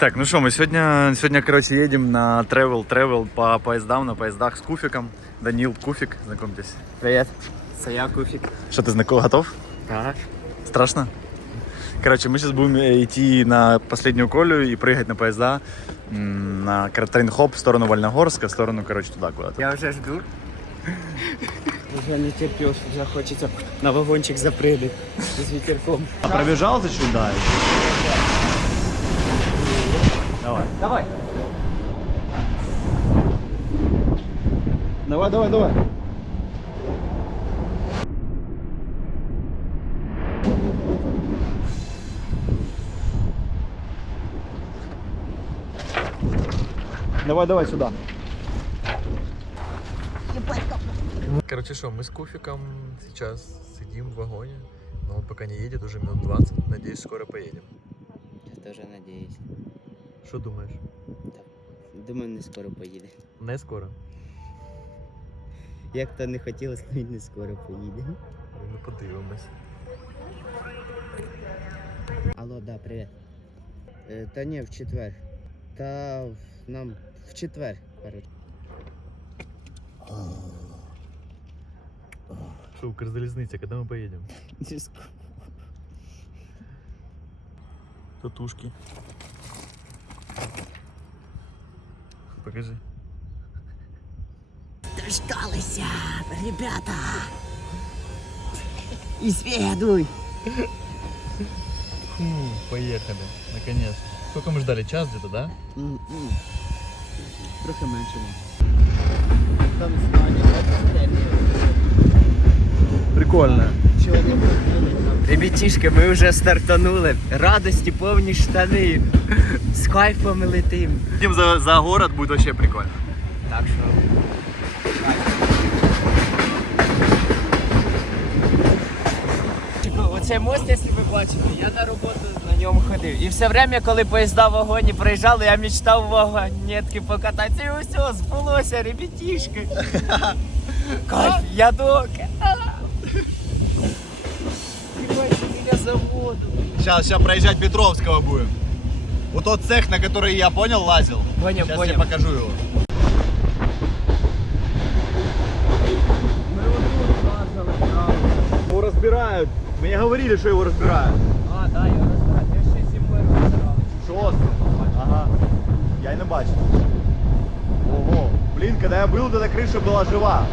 Так, ну что, мы сегодня, сегодня, короче, едем на travel, travel по поездам, на поездах с Куфиком. Данил Куфик, знакомьтесь. Привіт. Це я Куфік. Что ты знаком, готов? Так. Страшно? Короче, мы сейчас будем э, идти на последнюю колю и прыгать на поезда м, на Трейн-хоп в сторону Вольногорска, в сторону, короче, туда куда-то. Я вже жду. Вже не терплю, вже хочеться на вагончик запрыгнути з вітерком. А пробежал за сюда? Давай. Давай. Давай, давай, давай. Давай, давай сюда. Короче, что, мы с Куфиком сейчас сидим в вагоне, но он пока не едет, уже минут 20. Надеюсь, скоро поедем. Я теж надіюсь. Что думаешь? Думаю, не скоро поїде. Не скоро? Як то не хотілося, він не скоро поїде. Ну, подивимось. Алло, да, привіт. Е, та ні, в четвер. Та в- нам в четвер, коротше. Что, Укрзалезница, когда мы поедем? Татушки. Покажи. Дождалися, ребята! Ісведуй! Фу, поехали, наконец. Сколько мы ждали? Час где-то, да? Трохи менше. Там Прикольно. Ребятішки, ми вже стартанули. Радості повні штани. З кайфом летим. Идем за, за город, будет вообще прикольно. Так що. Оцей мост, якщо ви бачите, я на роботу на ньому ходив. І все время, коли поїзда в вагоні проїжджали, я мечтав в вагонетки покататися. І все, збулося, ребятішки. Кайф, я доки. заводу. Сейчас, сейчас проезжать Петровского будем. Вот тот цех, на который я понял, лазил. Понял, Сейчас понял. я покажу его. Его разбирают. Мне говорили, что его разбирают. А, да, я розбираю. Я ще зимою розбирав. Жестко. Ага. Я не бачу. Ого. Блин, когда я был, эта крыша была жива.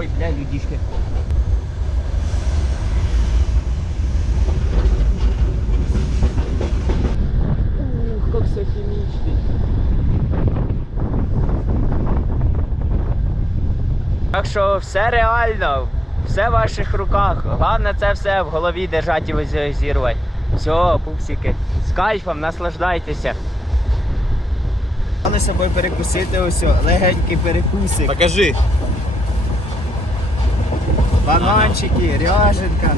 Ой, бля, людишки. Ух, как все химичный. Так що все реально, все в ваших руках. Головне це все в голові держати і візуалізувати. Все, пупсики, з кайфом, наслаждайтеся. Мали собою перекусити ось, легенький перекусик. Покажи. Бананчики, ряженка,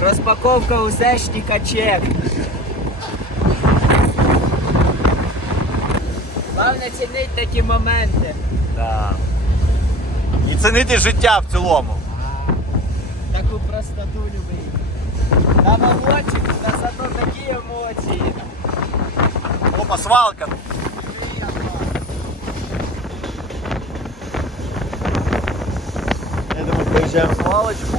розпаковка узешника чек. Головне цінить такі моменти. Да. І цінити життя в цілому. Таку простоту любить. На вагончик, та зато такі емоції. Опа, свалка. Думаю, свалочку.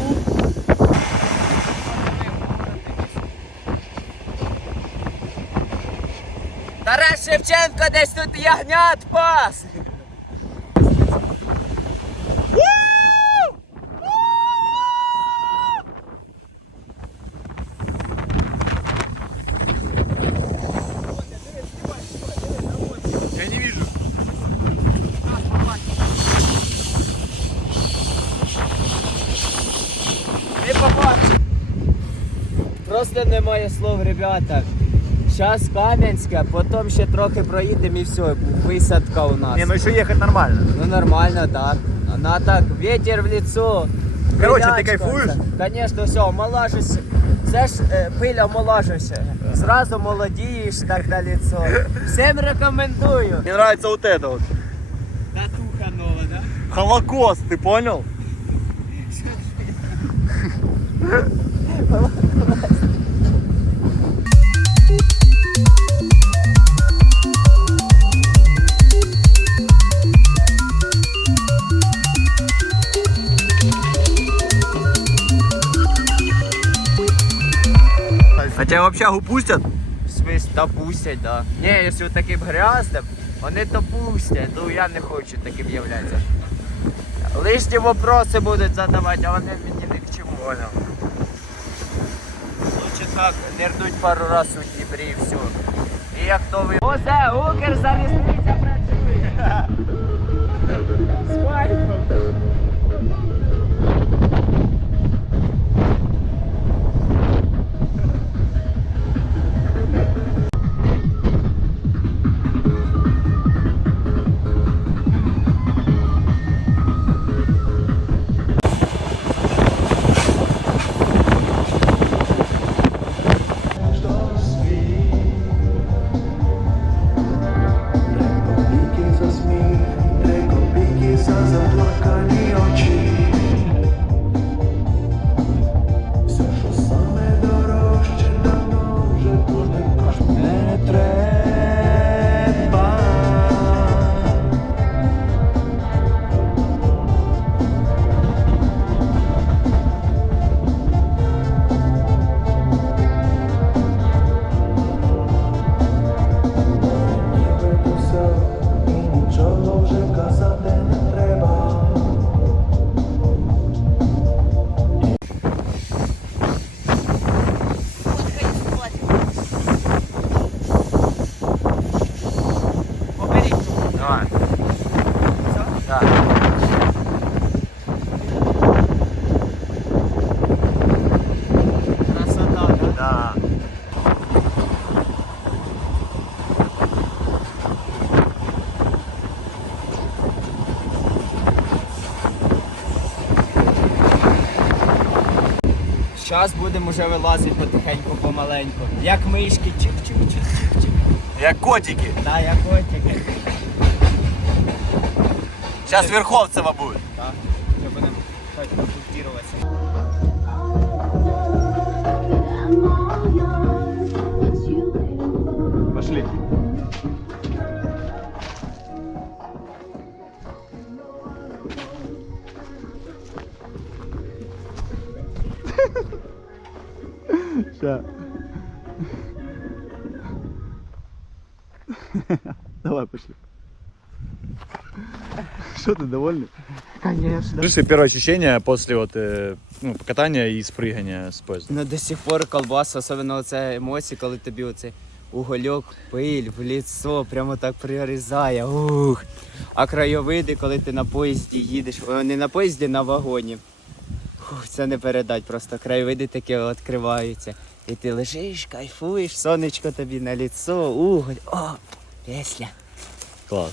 Тарас Шевченко десь тут ягнят пас. Я не вижу. Не побачив. Просто немає слов, ребята. Зараз Кам'янське, потім ще трохи проїдемо і все, висадка у нас. Не, ну еще ехать нормально. Ну нормально, так. Она так, ветер в лицо. Короче, ти кайфуєш? Конечно, все, омолажусь. Це ж е, пиль омолажуся. Зразу молодієш так на лицо. Всім рекомендую. Мне нравится вот это вот. Татуха нова, да? Холокост, ты понял? А тебя в общагу пустят? В смысле, та пустять, да. Ні, якщо таким грязним, вони то пустять, ну я не хочу таким являтися. Лишні вопроси будуть задавати, а вони мені не к чому. Понял. Лучше так, нирнуть пару раз у Дніпрі і все. І як новий. Оце, Укрзалізниця працює. З Зараз будемо вже вилазити потихеньку помаленьку. Як мишки, чик-чик-чик-чик-чик. Як котики. Да, як котики. Зараз Верховцева буде. Так, Ща. Давай, пошли. Что ты довольный? Конечно. Слушай, первое ощущение после вот э, ну, катания и спрыгания с поезда. Ну до сих пор колбаса, особливо оце емоції, коли тобі оцей угольок, пиль в лицо, прямо так прирізає. Ух. А краєвиди, коли ти на поїзді їдеш, о, не на поїзді, на вагоні. Ух, це не передать, просто краєвиди такі відкриваються. І ти лежиш, кайфуєш, сонечко тобі на лицо, уголь. О, після. Класс.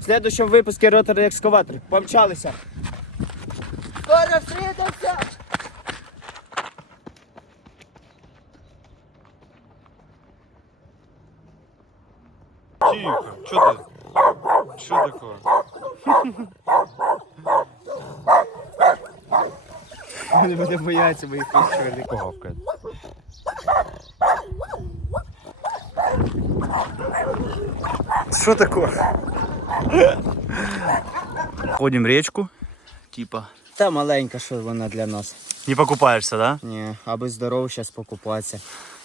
В следующем выпуске роторный экскаватор. Помчалися. Скоро встретимся! Тихо, что ты? Что такое? Вони буде бояться моїх чоловік. Погавкает. Что такое? Ходим в речку, типа. Та маленька, що вона для нас. Не покупаешься, да? Ні, аби здорово зараз покупатися.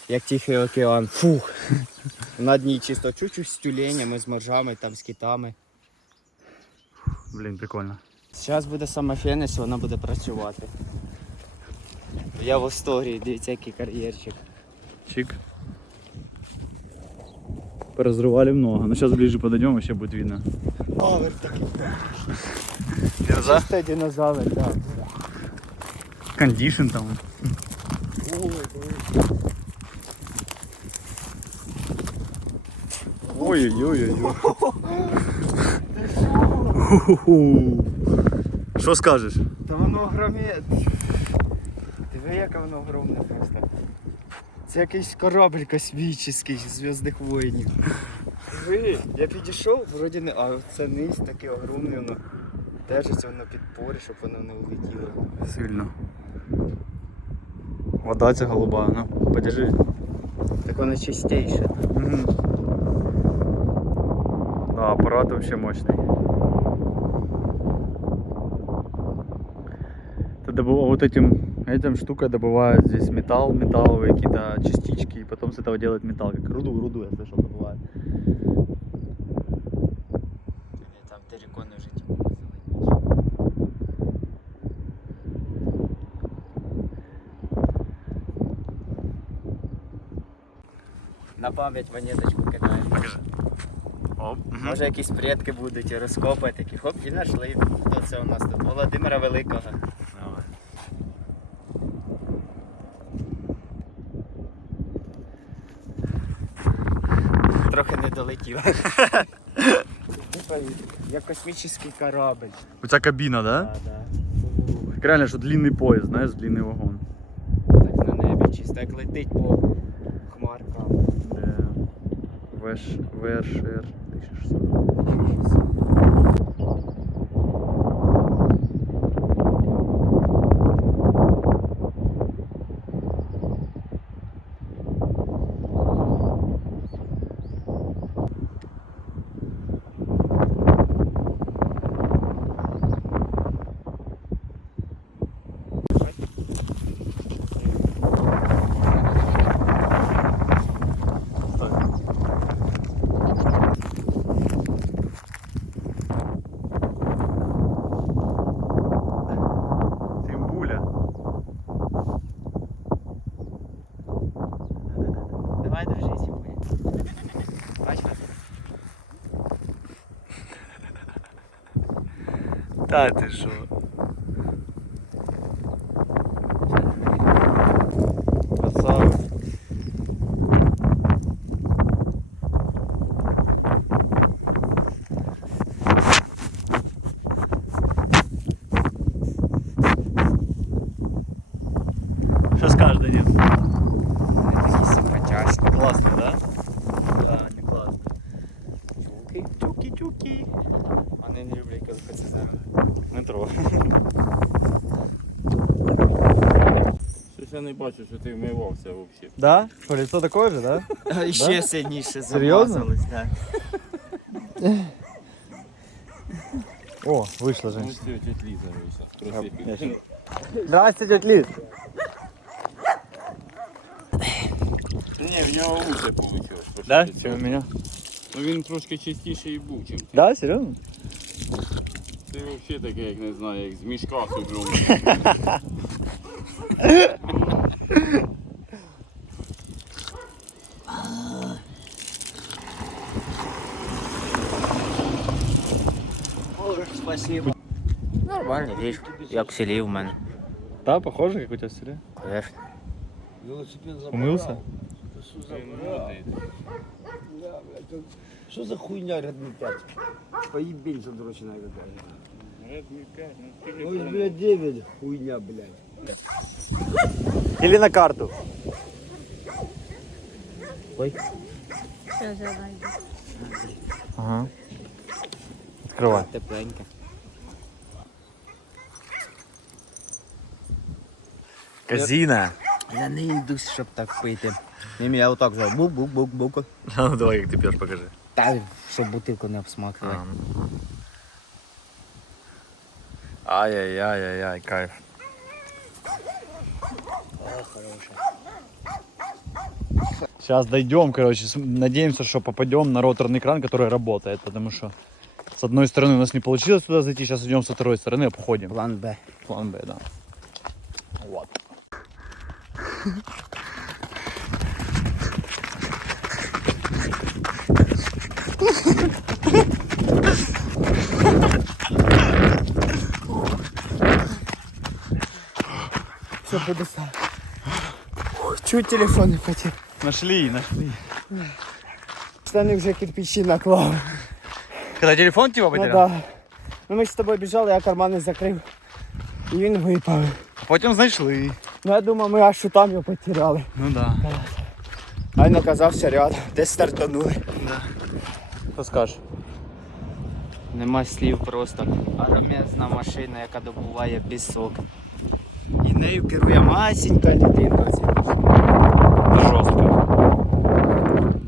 Як Тихий океан. Фух. На дні чисто чуть-чуть з тюленями, з моржами, там з китами. Блин, прикольно. Зараз буде сама фенес, вона буде працювати. Я в історії, дивіться, який кар'єрчик. Чик. Поразрывали много. Но сейчас ближе подойдем, вообще будет видно. Павер такий. Дерза? Це динозавр, так. Кондишн там. Ой-ой-ой-ой. Ху-ху-ху. Що скажеш? Та воно огромне. Диви, яке воно огромне просто. Це якийсь корабль космічний з Зв'язних воїнів. Диви, я підійшов, вроді не. А це низ такий огромний, воно держиться воно підпорі, щоб воно не улетіло. Сильно. Вода ця голуба, ну, подержи. Так воно чистіше. Мгм. Да, аппарат вообще мощный. Это добыв- вот этим, этим штукой добывают здесь металл, металловые какие-то частички, и потом с этого делают металл, как руду, руду я слышал добывают. Там терикони вже На пам'ять монеточку кидаємо. Покажи. Оп. Може якісь предки будуть розкопати, такі хоп, і знайшли. Хто це у нас тут? Володимира Великого. Давай. Трохи не долетів. Типа, як космічний корабль. У тебя кабина, да? Да, да. Реально, что длинный поезд, знаешь, длинный вагон. Так на небі чисто як летить по. ВШ, ВРШР 1600. Та ти бачу, що ти вмивався взагалі. Да? Что, лицо такое же, да? А ще сильніше Серйозно? замазалось, да. О, вышла Ну женщина. все, тетя Ліза вийшла. я щас- Здрасте, тетя Лиз. Ні, в нього лучше вийшло. Да? Чем у меня? Ну він трошки чистіший був, чим ти. Да, серьезно? Ти взагалі таке, як не знаю, як з мішка суджу. Спасибо. Нормальний річ, як в селі в мене. Да, похоже, как у тебя в селе. Конечно. Умылся? Що за хуйня Redmi 5? Поїбінь, що дрочена видає. Redmi 5, ну скільки Ось, блядь, 9 хуйня, блядь. Или на карту? Сейчас я найду. Ага. Открывай. Тепленьке. Казина. Я не йду, щоб так пити. Ним я отак вже бук-бук-бук-бук. А ну давай, как ты пьешь, покажи. Та, щоб бутилку не обсмакувати. Ай-яй-яй-яй-яй, кайф. Сейчас дойдем, короче, надеемся, что попадем на роторный кран, который работает, потому что с одной стороны у нас не получилось туда зайти, сейчас идем со второй стороны, обходим. План Б. План Б, да. Вот. Все сам. Чуть телефон не потік. Нашли, нашли. Штани вже кирпичі наклав. Когда телефон типа Ну потерял? да. Ну ми ж з тобою біжали, я кармани закрив. І він випав. Потім знайшли. Ну я думав, ми аж там його потеряли. Ну да. А він оказався рядом, десь стартанули. Що скажеш? Нема слів просто. Аромезна машина, яка добуває пісок. І нею керує масенька дитинка. Жестко.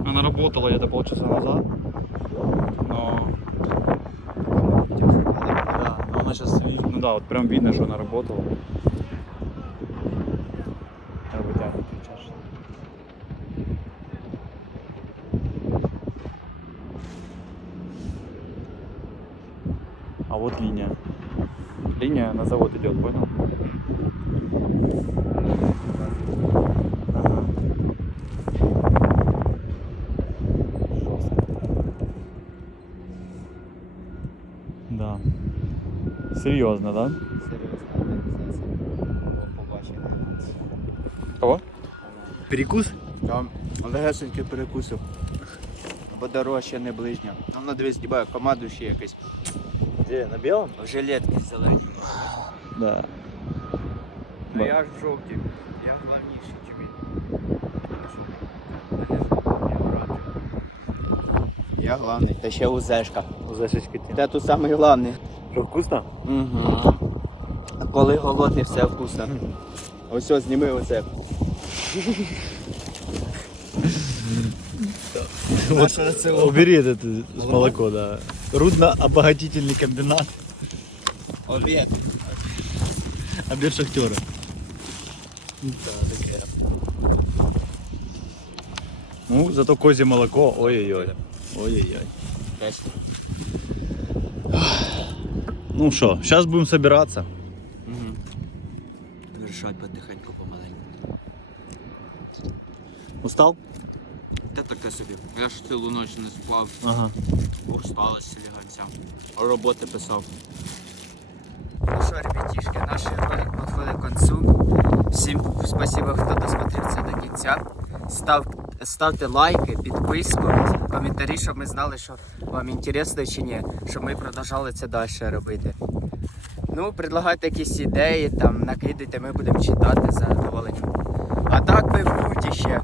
Она работала где-то полчаса назад. Да, вот прям видно, что она работала. А вот линия. Линия на завод идет, понял? Серьезно, да? Кого? Перекус? Там легесенький перекусив. Бо дорожче не ближня. Ну на дивись, дібає, команду ще якась. Где? На белом? В жилетки зелені. Да. Ну я ж в жовтій. Я головніший, чим він. Я главний, та ще узешка. Зашечка Та тут самий главний. Что, вкусно? Угу. Коли голодний, все вкусно. Ось ось зніми оце. Убери это молоко, да. Рудно-обогатительный комбинат. Обід. Обед шахтера. Ну, зато козье молоко. Ой-ой-ой. Ой-ой-ой. Ну что, сейчас будем собираться. Вирішать потихеньку помаленьку. Устал? Та таке собі. Я ж цілу ніч не спав, Ага. усталость лігаця. А роботи писав. Ну що, ребятішки, наш ролик підходить к концу. Всім спасибо, хто досмотрів це до кінця. Став, ставте лайки, підписку, коментарі, щоб ми знали, що вам інтересно чи ні, щоб ми продовжали це далі робити. Ну, предлагайте якісь ідеї, там накидайте, ми будемо читати з задоволенням. А так ви в путі ще.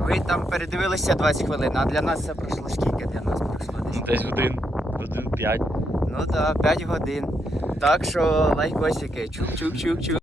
Ви там передивилися 20 хвилин, а для нас це пройшло скільки для нас пройшло десь? Десь годин. Годин 5. Ну так, 5 годин. Так що лайкосики, чук-чук-чук-чук.